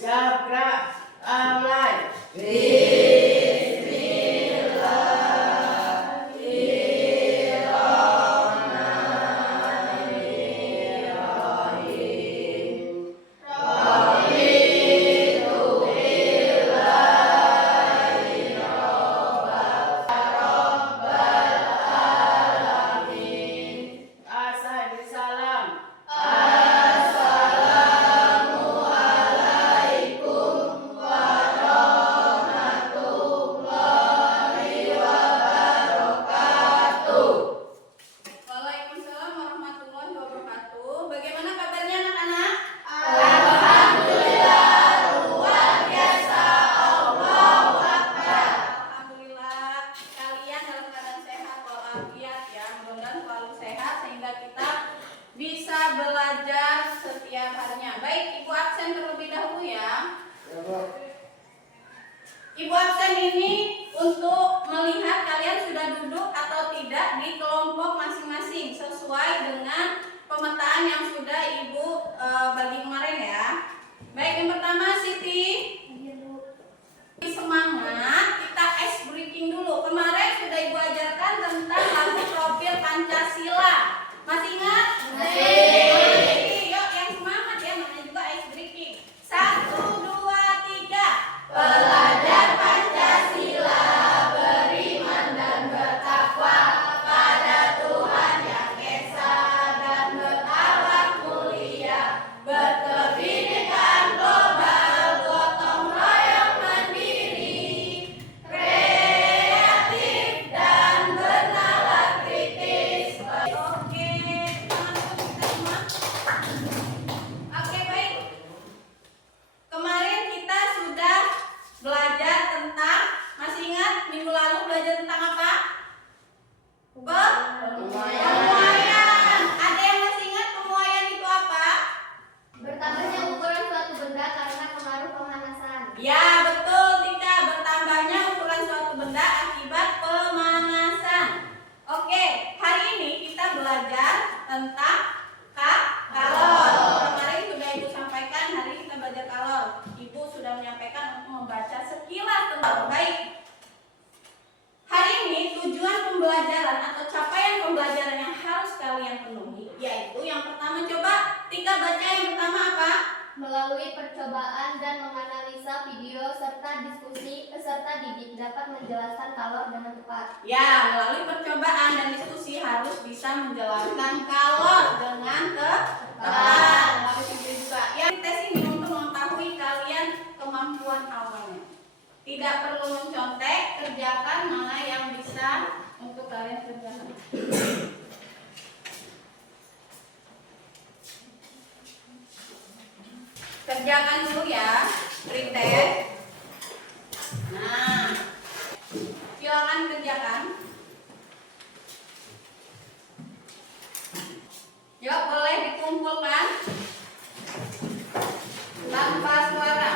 Cakra Alay. Waalaikumsalam warahmatullahi wabarakatuh. Bagaimana kabarnya anak-anak? Alhamdulillah kalian dalam keadaan sehat walafiat ya. Mudah-mudahan selalu sehat sehingga kita bisa belajar setiap harinya. Baik, Ibu absen terlebih dahulu ya. Ibu absen ini untuk melihat kalian sudah duduk atau tidak di kelompok masing-masing sesuai dengan pemetaan yang sudah Ibu bagi kemarin ya. Baik, yang pertama Siti. Semangat, kita ice breaking dulu. Kemarin sudah Ibu ajarkan tentang lagu profil Pancasila. Masih ingat? Masih. Yuk yang semangat ya, namanya juga ice breaking. 1, 2, 3. Belajar Pancasila, beriman dan bertakwa pada Tuhan yang Esa dan berakhlak mulia, berkebinekaan global, gotong royong mandiri, kreatif dan bernalar kritis. Oke, teman-teman kita semua. Oke, baik. Kemarin kita sudah belajar tentang, masih ingat minggu lalu belajar tentang apa? Pemuaian. Ada yang masih ingat pemuaian itu apa? Bertambahnya ukuran suatu benda karena pengaruh pemanasan. Ya, betul Tika, bertambahnya ukuran suatu benda akibat pemanasan. Oke, hari ini kita belajar tentang kalor. Kemarin sudah Ibu sampaikan, hari ini kita belajar kalor. Ibu sudah menyampaikan untuk membaca sekilas tentang. Baik. Hari ini tujuan pembelajaran atau capaian pembelajaran yang harus kalian penuhi yaitu yang pertama, coba Tika baca yang pertama apa? Melalui percobaan dan menganalisa video serta diskusi, peserta didik dapat menjelaskan kalor dengan tepat. Ya, melalui percobaan dan diskusi harus bisa menjelaskan kalor dengan tepat. Melalui video juga. Ya, tes ini untuk mengetahui kalian kemampuan awalnya. Tidak perlu mencontek, kerjakan mana yang bisa untuk kalian kerjakan. Kerjakan dulu ya, pretest. Nah, silakan kerjakan. Yuk, boleh dikumpulkan tanpa suara.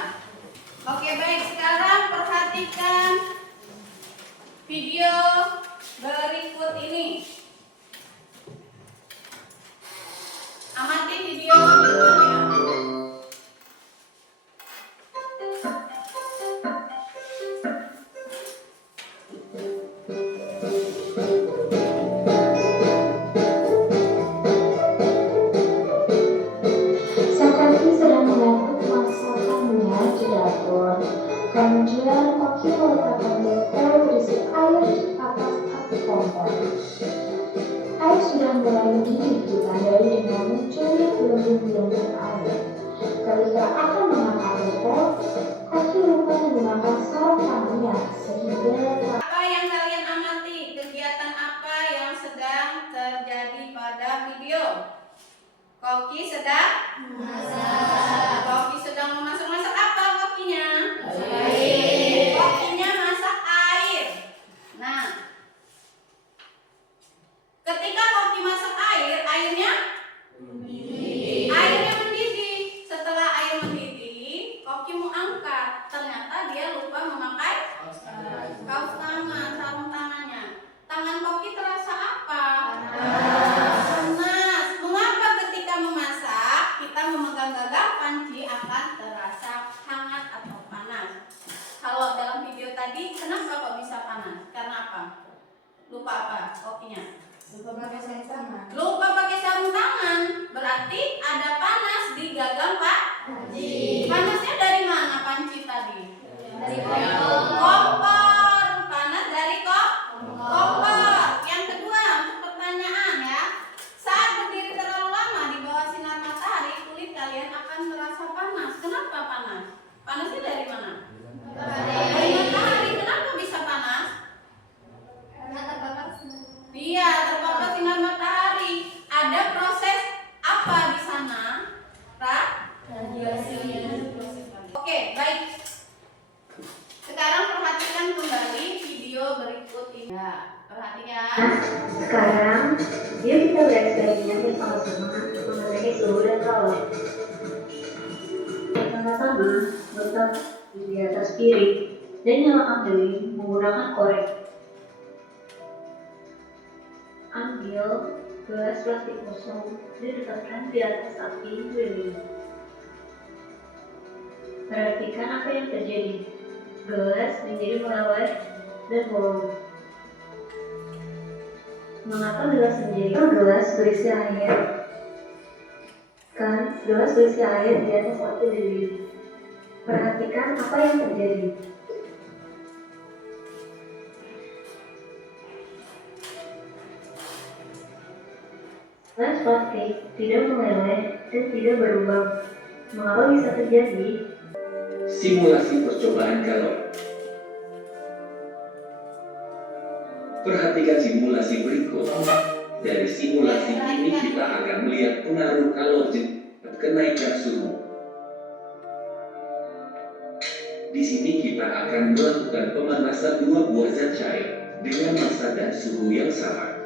Oke, baik. Sekarang perhatikan video berikut ini. Amati video berikutnya. Sakati sedang mengangkut masakannya di dapur. Kemudian Koki meletakkan botol berisi air di atas api kompor. Air sudah mulai mendidih ditandai dengan munculnya gelembung-gelembung air. Ketika akan mengangkat botol, Koki lupa menggunakan sarung tangannya sehingga Apa yang kalian amati? Kegiatan apa yang sedang terjadi pada video? Koki sedang memasak. Koki sedang memasak. Masak apa kokinya? Air. Kokinya masak air. Nah, ketika koki masak air, airnya mendidih. Setelah air mendidih, koki mau angkat. Ternyata dia lupa memakai kaos tangan, sarung tangannya. Tangan koki terasa apa? Panas. Mengapa ketika memasak kita memegang gagang panci akan terasa hangat? kopinya. Lupa pakai sarung tangan. Lupa pakai sarung tangan, berarti ada panas di gagang Pak Panci. Panasnya dari mana Panci tadi? Dari Kompor. Panas dari kompor. Yang kedua, untuk pertanyaan ya. Saat berdiri terlalu lama di bawah sinar matahari, kulit kalian akan merasa panas. Kenapa panas? Panasnya dari mana? Dari matahari. Kenapa bisa panas? Karena terbakar sinar. Iya, terpapar sinar matahari. Ada proses apa di sana? Oke, baik. Sekarang perhatikan kembali video berikut ini. Ya, perhatikan. Sekarang, yuk kita bereksperimen bersama-sama mengenai suhu dan kalor. Sama-sama letak di atas piring dan nyalakan lilin menggunakan korek. Ambil gelas plastik kosong dan letakkan di atas api lilin. Perhatikan apa yang terjadi. Gelas menjadi meleleh dan bolong. Mengapa gelas menjadi gelas berisi air? Kan gelas berisi air di atas api lilin. Perhatikan apa yang terjadi. Gelas plastik tidak meleleh dan tidak berlubang. Mengapa bisa terjadi? Simulasi percobaan kalor. Perhatikan simulasi berikut. Dari simulasi ini kita akan melihat pengaruh kalor kenaikan suhu. Di sini kita akan melakukan pemanasan dua buah zat cair dengan massa dan suhu yang sama.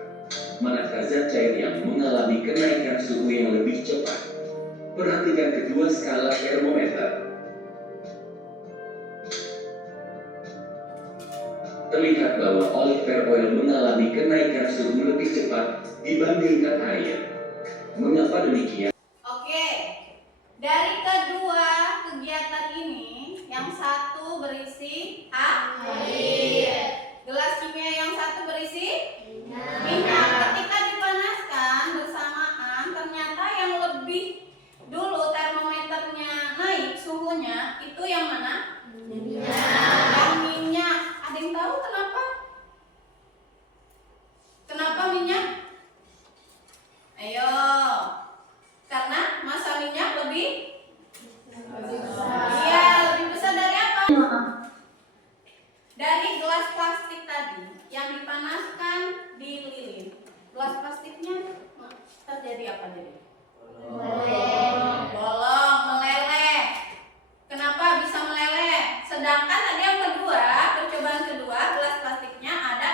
Manakah zat cair yang mengalami kenaikan suhu yang lebih cepat? Perhatikan kedua skala termometer. Terlihat bahwa olive oil mengalami kenaikan suhu lebih cepat dibandingkan air. Mengapa demikian? Oke, dari kedua kegiatan ini, yang satu berisi air. Gelas kimia yang satu berisi minyak. Ketika dipanaskan bersamaan, ternyata yang lebih dulu termometernya naik suhunya, itu yang mana? Yang minyak. Ada yang tahu kenapa? Kenapa minyak? Ayo. Karena massa minyak lebih besar. Iya, lebih besar dari apa? Dari gelas plastik tadi yang dipanaskan di lilin. Gelas plastiknya terjadi apa jadi? Bolong, meleleh. Kenapa bisa meleleh? Sedangkan tadi yang kedua, percobaan kedua, gelas plastiknya ada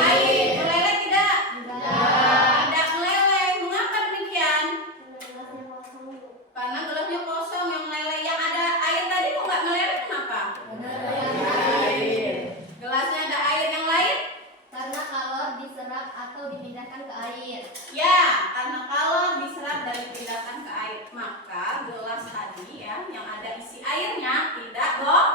air. Meleleh tidak? Tidak meleleh. Mengapa demikian? Karena gelasnya kosong, yang meleleh. Yang ada air tadi kok nggak meleleh, kenapa? Gelasnya ada air, yang lain? Karena kalor diserap atau dipindahkan ke air. Ya, karena kalor diserap dan dipindahkan ke air. Maka gelas tadi ya, yang ada isi airnya tidak bolong.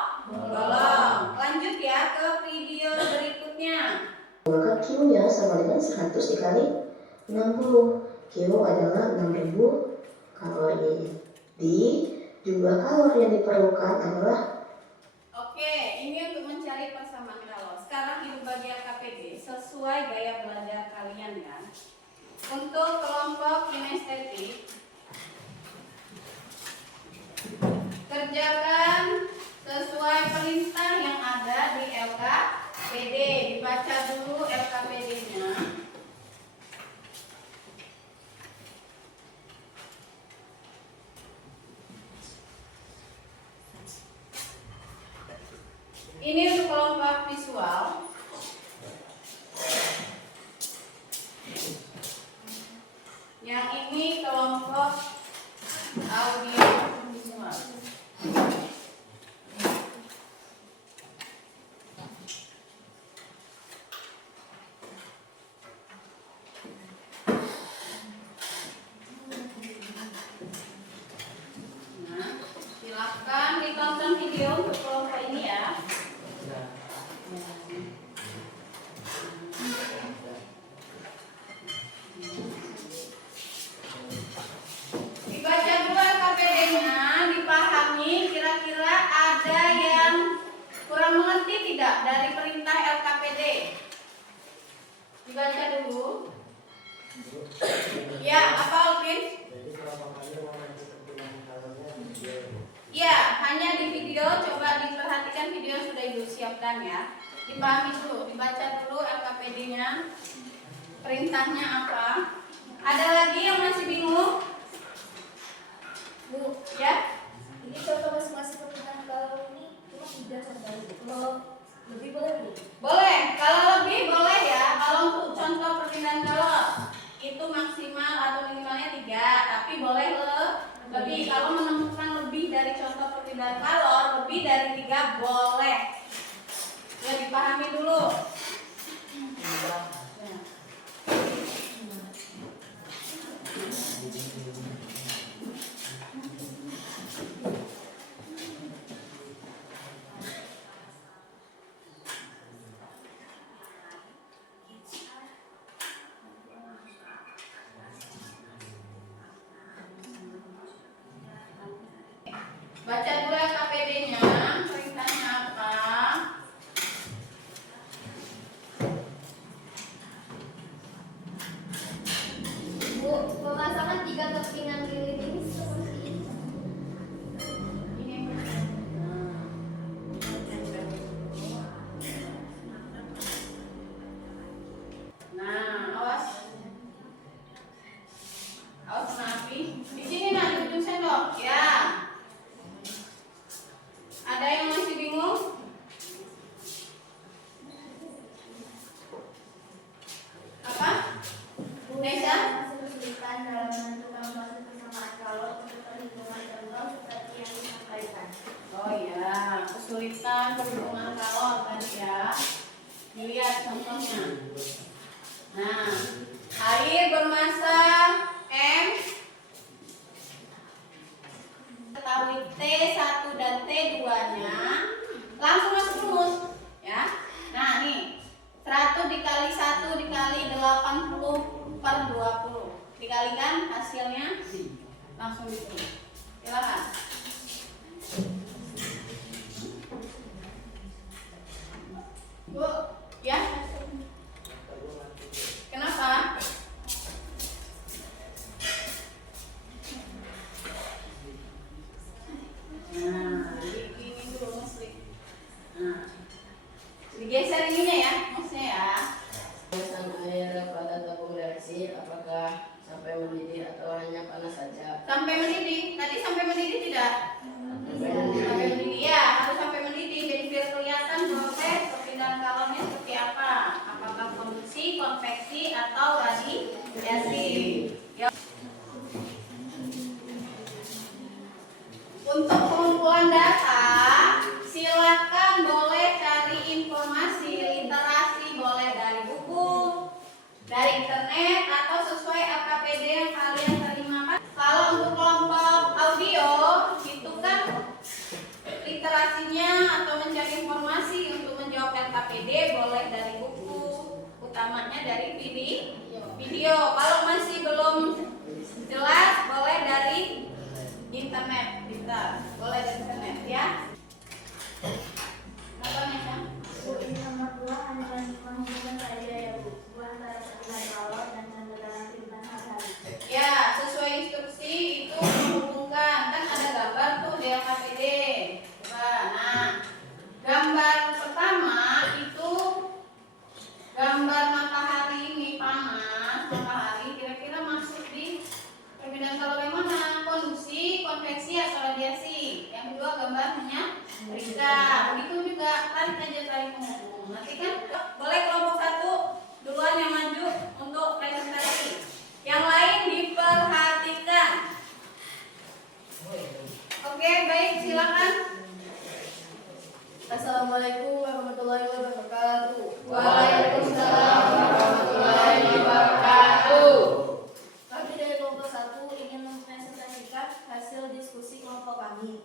Lanjut ya ke video berikutnya. Maka Q-nya sama dengan 100 dikali 60. Q adalah 6000 kalori. Di jumlah kalori yang diperlukan adalah. Oke, ini untuk mencari persamaan kalor. Sekarang hidup bagi LKPD sesuai gaya belajar kalian ya. Untuk kelompok kinestetik, kerjakan sesuai perintah yang ada di LKPD. Dibaca dulu LKPD-nya. Ini untuk kelompok visual. Yang ini kelompok audio visual. Nah, silakan ditonton video untuk kelompok ini ya. Kurang mengerti tidak dari perintah LKPD? Dibaca dulu. Ya, apa Alvin? Ya, hanya di video, coba diperhatikan video yang sudah Ibu siapkan ya. Dipahami dulu, dibaca dulu LKPD-nya. Perintahnya apa? Ada lagi yang masih bingung? Bu, Ya? ini contoh masing-masing perpindahan kalau ini cuma 3 contoh. Kalau lebih boleh Bu? Boleh, kalau lebih boleh ya. Kalau untuk contoh perpindahan kalau itu maksimal atau minimalnya 3, tapi boleh lebih. Kalau menemukan lebih dari contoh perpindahan kalau lebih dari 3 boleh. Ya, dipahami dulu. Baca dulu LKPD-nya, perintahnya apa? Bu, pemasangan 3 kepingan lilin ini seperti ini. Ini. Nah, awas. Awas kena api. Di sini nak ujung sendok. Ya. Ada yang masih bingung? Apa? Bu, Nesa? masih kesulitan dalam menentukan proses persamaan kalau untuk perhitungan contoh seperti yang disampaikan. Oh iya, kesulitan perhitungan kalor tadi ya. Dilihat contohnya. Nah, air bermassa M, ketahui T1 dan T2-nya, langsung masuk rumus ya. Nah, nih 100 dikali 1 dikali 80 per 20 dikalikan hasilnya langsung ditulis. Silakan. Bu, ya? Kenapa? Nah, ini dulu mesti. Nah, digeser ininya ya, maksudnya ya. Pemanasan air pada tabung reaksi apakah sampai mendidih atau hanya panas saja? Sampai mendidih. Tadi sampai mendidih tidak? Sampai mendidih ya, harus sampai mendidih. Jadi biar kelihatan proses perpindahan kalornya seperti apa. Apakah konduksi, konveksi, atau radiasi. Ya. Untuk pengumpulan data, silakan boleh cari informasi literasi, boleh dari buku, dari internet, atau sesuai LKPD yang kalian terima. Kalau untuk kelompok audio, itu kan literasinya atau mencari informasi untuk menjawab LKPD boleh dari buku, utamanya dari video. Kalau masih belum jelas, boleh dari internet, boleh dari internet ya. Apa nih Sam? Bu, ini nomor 2 hanya menghubungkan saja ya Bu. Bu antara perpindahan kalor dan contoh dalam perpindahan hari-hari. Ya, sesuai instruksi itu menghubungkan. Kan ada gambar tuh di LKPD. Coba, nah gambar pertama itu gambar matahari ini panas, matahari kira-kira masuk di perpindahan kalor yang mana? Konduksi, konveksi, atau radiasi. Yang kedua gambarnya Rika. Begitu juga tarik aja tarik penghubung. Nanti kan boleh kelompok 1 duluan yang maju untuk presentasi. Yang lain diperhatikan. Oke, baik, silakan. Assalamualaikum warahmatullahi wabarakatuh. Waalaikumsalam warahmatullahi wabarakatuh. Kami dari kelompok 1 ingin mempresentasikan hasil diskusi kelompok kami.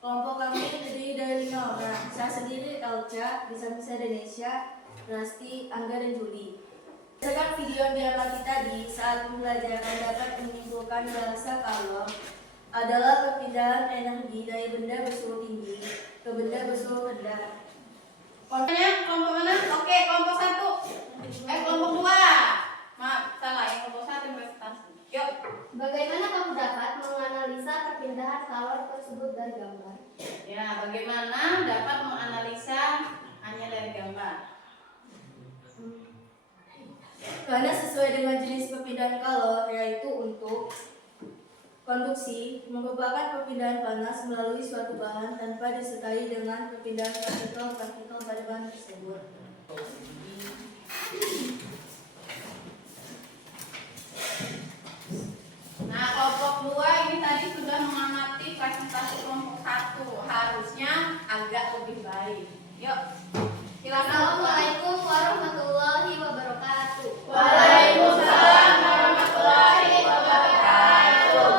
Kelompok kami terdiri dari 5 orang. Saya sendiri Elca, bisa Indonesia, Nasti, Angga, dan Juli. Berdasarkan video yang diamati tadi, saat pembelajaran dapat menyimpulkan bahasa kalor adalah perpindahan energi dari benda bersuhu tinggi ke benda bersuhu rendah. Kelompok mana? Oke, kelompok 1. Kelompok 2. Maaf, salah. Yang kelompok 1 yang presentasi. Yuk. Bagaimana kamu dapat menganalisa perpindahan kalor tersebut dari gambar? Ya, bagaimana dapat menganalisa hanya dari gambar? Karena sesuai dengan jenis perpindahan kalor, yaitu untuk konduksi merupakan perpindahan panas melalui suatu bahan tanpa disertai dengan perpindahan partikel pada bahan tersebut. Nah, kelompok 2 ini tadi sudah mengamati presentasi kelompok 1. Harusnya agak lebih baik. Yuk. Silakan. Assalamualaikum warahmatullahi wabarakatuh. Waalaikumsalam warahmatullahi wabarakatuh.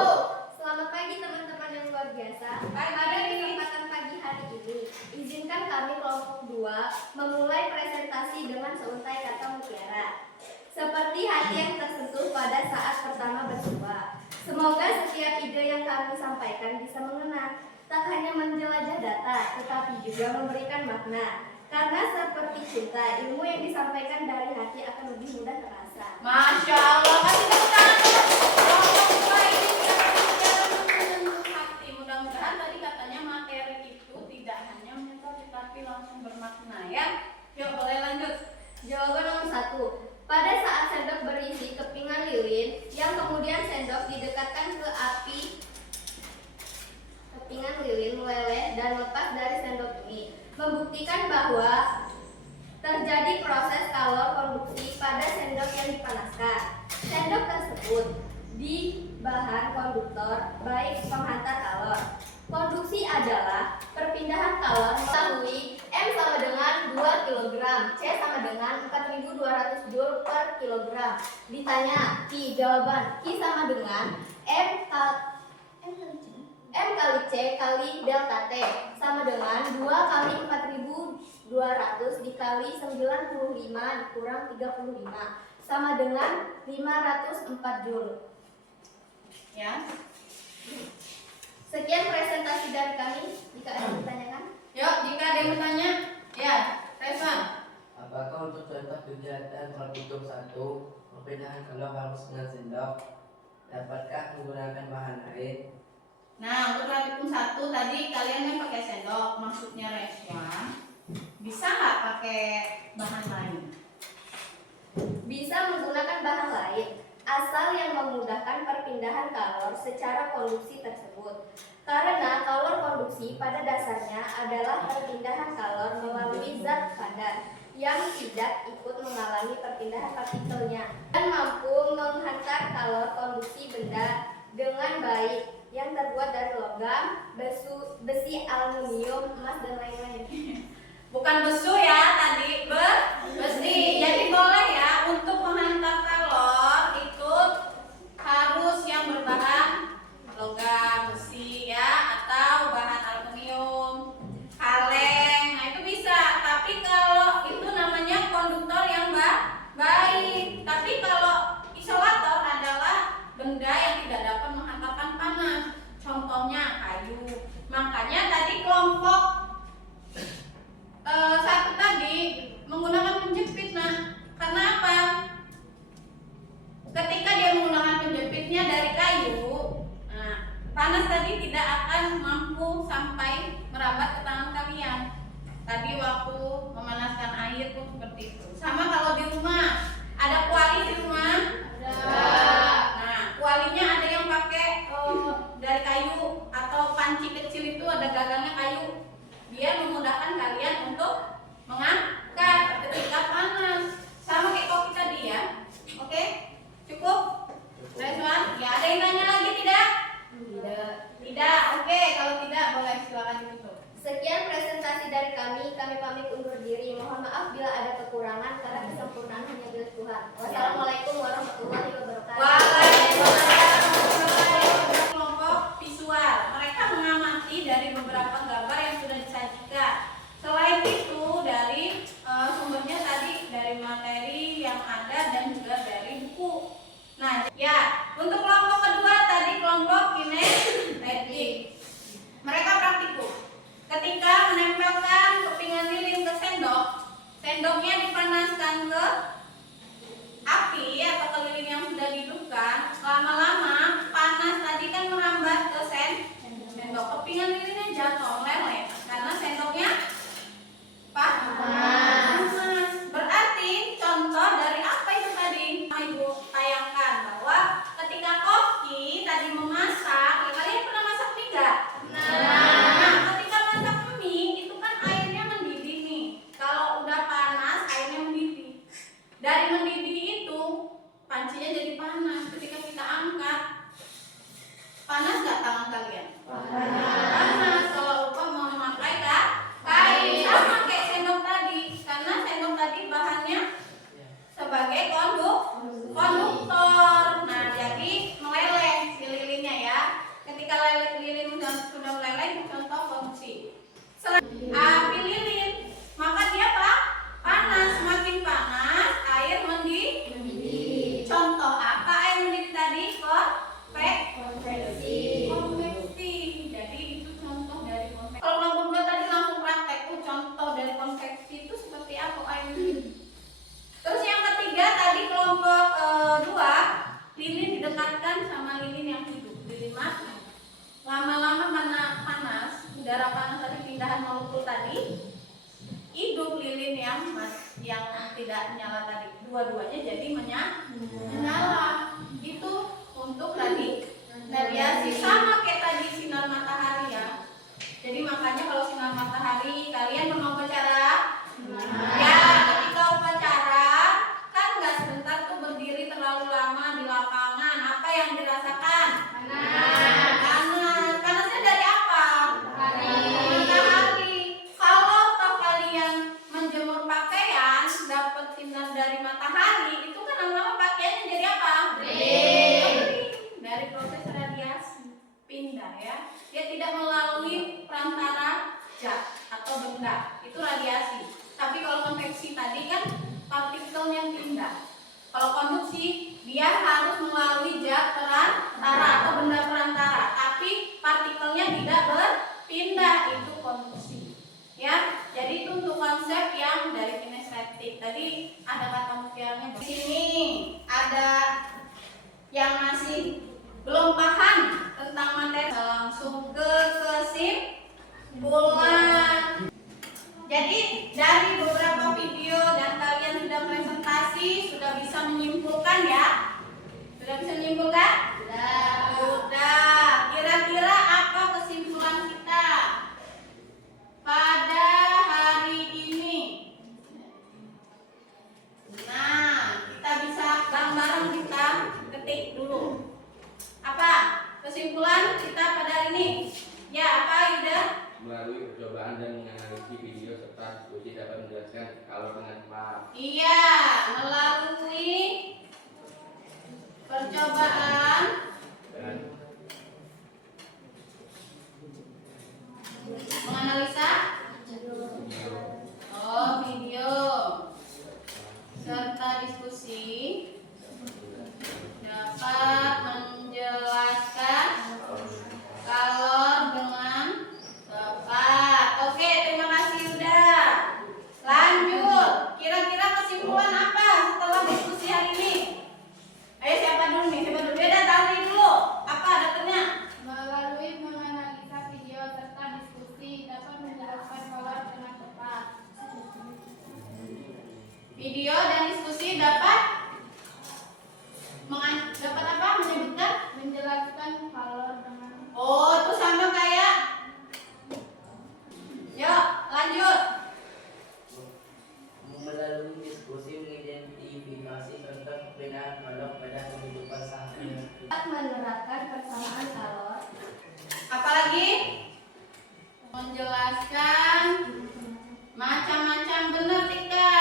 Selamat pagi teman-teman yang luar biasa. Pagi. Pada kesempatan pagi hari ini, izinkan kami kelompok 2 memulai presentasi dengan seuntai kata mutiara. Seperti hati yang tersentuh pada saat pertama bersua. Semoga setiap ide yang kami sampaikan bisa mengena, tak hanya menjelajah data, tetapi juga memberikan makna. Karena seperti cinta, ilmu yang disampaikan dari hati akan lebih mudah terasa. Masya Allah, kasih tepuk tangan. Kelompok 2 ini sudah berbicara menyentuh hati. Mudah-mudahan tadi katanya materi itu tidak hanya menyentuh tetapi langsung bermakna ya. Yuk, boleh lanjut. Jawaban nomor 1. Pada saat sendok berisi kepingan lilin yang kemudian sendok didekatkan ke api, kepingan lilin meleleh dan lepas dari sendok ini, membuktikan bahwa terjadi proses kalor konduksi pada sendok yang dipanaskan. Sendok tersebut di bahan konduktor baik penghantar kalor. Konduksi adalah perpindahan kalor melalui M sama dengan 2 kg, C sama dengan 4.200 Joule per kilogram. Ditanya, Q jawaban Q sama dengan M kali C kali delta T sama dengan 2 kali 4.200 dikali 95 dikurang 35 sama dengan 504 Joule. Ya. Sekian presentasi dari kami. Jika ada yang ditanyakan, Yuk, jika ada yang bertanya, ya, Reza. Apakah untuk contoh kegiatan praktikum 1 perpindahan kalor harus dengan sendok? Dapatkah menggunakan bahan lain? Nah, untuk praktikum 1 tadi kalian yang pakai sendok, maksudnya Reswan, bisa nggak pakai bahan lain? bisa menggunakan bahan lain asal yang memudahkan perpindahan kalor secara konduksi tersebut. Karena kalor konduksi pada dasarnya adalah perpindahan kalor melalui zat padat yang tidak ikut mengalami perpindahan partikelnya dan mampu menghantar kalor konduksi benda dengan baik yang terbuat dari logam, besi, aluminium, emas, dan lain-lain. Bukan besu ya tadi, besi. Jadi boleh ya untuk menghantar kalor itu harus yang berbahan logam, besi ya, atau bahan aluminium, kaleng. Nah itu bisa. Tapi kalau itu namanya konduktor yang baik. Tapi kalau isolator adalah benda yang tidak dapat menghantarkan panas. Contohnya kayu. Makanya tadi kelompok 1 tadi menggunakan penjepit. Nah, karena apa? Ketika dia menggunakan penjepitnya dari kayu, nah, panas tadi tidak akan mampu sampai merambat ke tangan kalian. Tadi waktu memanaskan air pun seperti itu. Sama kalau di rumah, ada kuali di rumah? Ada. Nah, kualinya ada yang pakai dari kayu atau panci kecil itu ada gagangnya kayu. Biar memudahkan kalian untuk mengangkat ketika panas. Sama kayak kopi tadi ya. Oke? Cukup? Reswan? Ya, ada yang tanya lagi tidak? Tidak. Oke, kalau tidak boleh silakan ditutup. Sekian presentasi dari kami pamit undur diri. Mohon maaf bila ada kekurangan karena kesempurnaan hanya milik Tuhan. Wassalamualaikum warahmatullahi wabarakatuh. Waalaikumsalam. Kelompok visual. Mereka mengamati dari beberapa gambar yang sudah disajikan. Selain itu dari sumbernya tadi dari materi yang ada dan juga dari buku. Nah, ya, untuk kelompok kedua tadi kelompok kinetik. Mereka praktikum. Ketika menempelkan kepingan lilin ke sendok, sendoknya dipanaskan ke api atau ke lilin yang sudah dihidupkan, lama-lama panas tadi kan merambat ke sendok, kepingan lilinnya jatuh meleleh karena sendoknya panas. Berarti contoh dari apa itu tadi? Ibu tayangkan bahwa ketika koki tadi memasak, kalian pernah masak mie nggak? Nah, ketika masak mie itu kan airnya mendidih nih. Kalau udah panas airnya mendidih. Dari mendidih itu pancinya jadi panas. Ketika kita angkat, panas nggak tangan kalian? Panas. Kalau lupa mau memakai kain sama kayak sendok tadi, karena sendok tadi bahannya sebagai konduktor. Nah, jadi meleleh si lilinnya ya. Ketika lilin sudah meleleh, itu contoh fungsi. Api lilin, maka dia panas. Semakin panas, air mendidih. Contoh apa air mendidih tadi? Konveksi. Jadi itu contoh dari konveksi. Kalau kelompok 2 tadi langsung praktek tuh contoh dari konveksi itu seperti apa air mendidih. Terus yang ketiga tadi kelompok 2, lilin didekatkan sama lilin yang hidup. Lilin mati. Lama-lama karena panas, udara panas tadi pindahan molekul tadi, hidup lilin yang tidak nyala tadi. Dua-duanya jadi menyala. Itu untuk tadi radiasi sama kayak tadi sinar matahari ya. Jadi makanya kalau sinar matahari kalian pernah upacara? Ya, ketika upacara kan nggak sebentar tuh berdiri terlalu lama di lapangan. Apa yang dirasakan? Panas. Panasnya dari apa? Matahari. Kalau toh kalian menjemur pakaian dapat sinar dari matahari, itu kan lama-lama pakaiannya jadi apa? Dari proses radiasi pindah ya. Dia tidak melalui perantara zat atau benda. Itu radiasi. Tapi kalau konveksi tadi kan partikelnya pindah. Kalau konduksi dia harus melalui zat perantara atau benda perantara, tapi partikelnya tidak berpindah. Itu konduksi. Ya, jadi itu untuk konsep yang dari kinestetik. Tadi ada kata mutiaranya. Di sini ada yang masih belum paham tentang materi, langsung ke kesimpulan. Jadi dari beberapa video dan kalian sudah presentasi, sudah bisa menyimpulkan ya? Sudah bisa menyimpulkan? Sudah. Kira-kira apa kesimpulan kita pada hari ini? Nah, kita bisa bareng-bareng kita ketik dulu. Apa kesimpulan kita pada hari ini? Ya, apa Ida? Melalui percobaan dan menganalisis video serta diskusi dapat menjelaskan kalau dengan tepat. Iya, melalui percobaan Dan menganalisa video serta diskusi dapat menjelaskan kalor dengan tepat. Oke, terima kasih udah. Lanjut. Kira-kira kesimpulan apa setelah diskusi hari ini? Ayo siapa dulu nih? Siapa dulu? Beda tadi dulu. Apa datanya? Melalui menganalisa video serta diskusi dapat menjelaskan kalor dengan tepat. Video dan diskusi dapat dapat apa? Menyebutkan? Menjelaskan kalor dengan Oh, itu sama kayak. Yuk, lanjut. Melalui diskusi mengidentifikasi contoh penggunaan kalor pada kehidupan sehari-hari. menerapkan persamaan kalor. Apalagi? Menjelaskan macam-macam, benar Tika.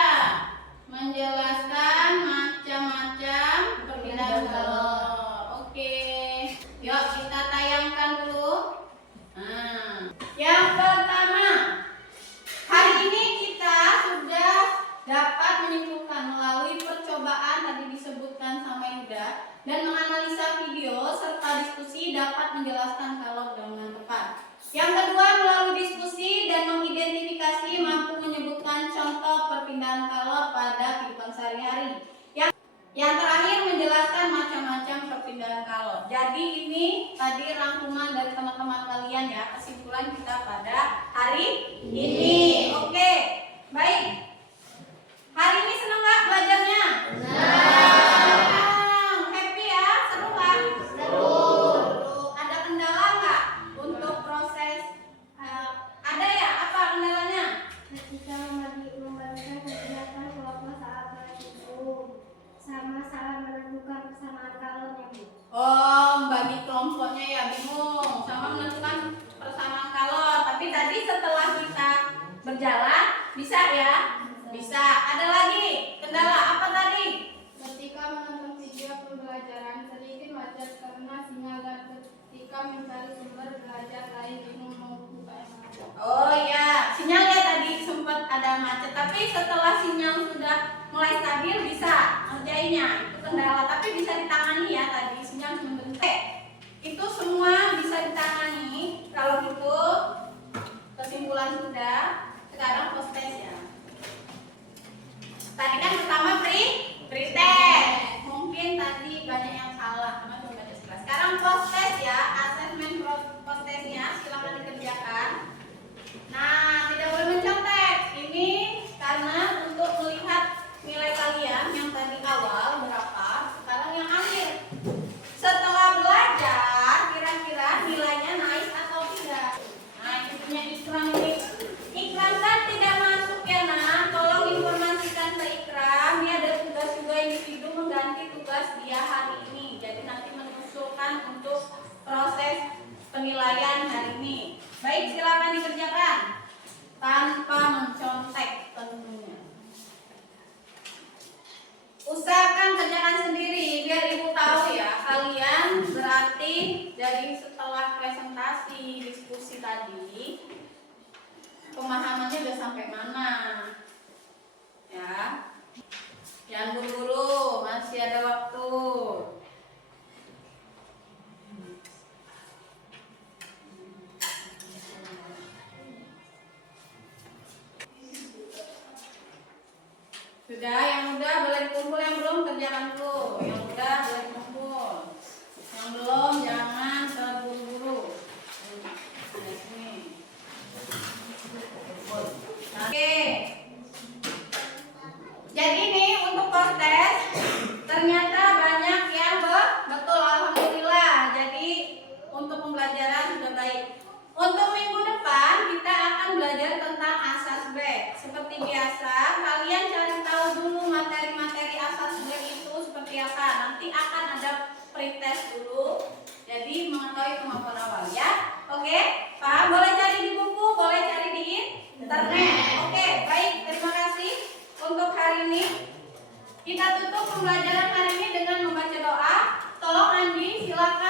Menjelaskan macam-macam perbedaan kalor. Oke. Yuk kita tayangkan dulu. Nah, yang pertama, hari ini kita sudah dapat menyimpulkan melalui percobaan tadi disebutkan sama Yuda dan menganalisa video serta diskusi dapat menjelaskan kalor dengan tepat. Yang kedua, melalui diskusi dan mengidentifikasi mampu menyebutkan contoh perpindahan kalor Bisa ya? Bisa. Ada lagi? Kendala apa tadi? Ketika menonton video pembelajaran sedikit macet karena sinyal dan ketika mencari sumber belajar lain bingung mau buka yang mana. Oh iya, sinyalnya tadi sempat ada macet, tapi setelah sinyal sudah mulai stabil bisa ngerjainnya. Itu kendala, tapi bisa ditangani ya tadi sinyal membentuk. Itu semua bisa ditangani. Kalau gitu kesimpulan sudah, sekarang post test ya. Tadi kan pertama pre-test. Mungkin tadi banyak yang salah karena belum baca sekelas. Sekarang post test ya, asesmen post testnya silakan dikerjakan. Nah, tidak boleh mencontek. Ini karena untuk melihat nilai kalian yang tadi awal berapa, sekarang yang akhir. Setelah belajar, kira-kira nilainya naik atau tidak? Nah, itu punya Ikram ini. Ikram kan tidak masuk ya, nah. Tolong informasikan ke Ikram. Dia ada tugas juga individu mengganti tugas dia hari ini. Jadi nanti mengusulkan untuk proses penilaian hari ini. Baik, silakan dikerjakan tanpa mencontek tentunya. Usahakan kerjakan sendiri biar ibu tahu ya, kalian berarti dari setelah presentasi diskusi tadi pemahamannya udah sampai mana ya. Jangan buru-buru, masih ada waktu. Sudah, yang udah boleh kumpul, yang belum kerjakan dulu. Yang udah boleh kumpul. Yang belum jangan terburu-buru. Nah, sini. Oke. Jadi nih untuk post test ternyata banyak yang betul, alhamdulillah. Jadi untuk pembelajaran sudah baik. Untuk minggu depan kita akan belajar tentang asas B. Seperti biasa, kalian cari tahu dulu materi-materi asas B itu seperti apa. Nanti akan ada pretest dulu. Jadi mengetahui kemampuan awal ya. Oke, paham? Boleh cari di buku, boleh cari di internet. Oke, baik. Terima kasih untuk hari ini. Kita tutup pembelajaran hari ini dengan membaca doa. Tolong Andi, silakan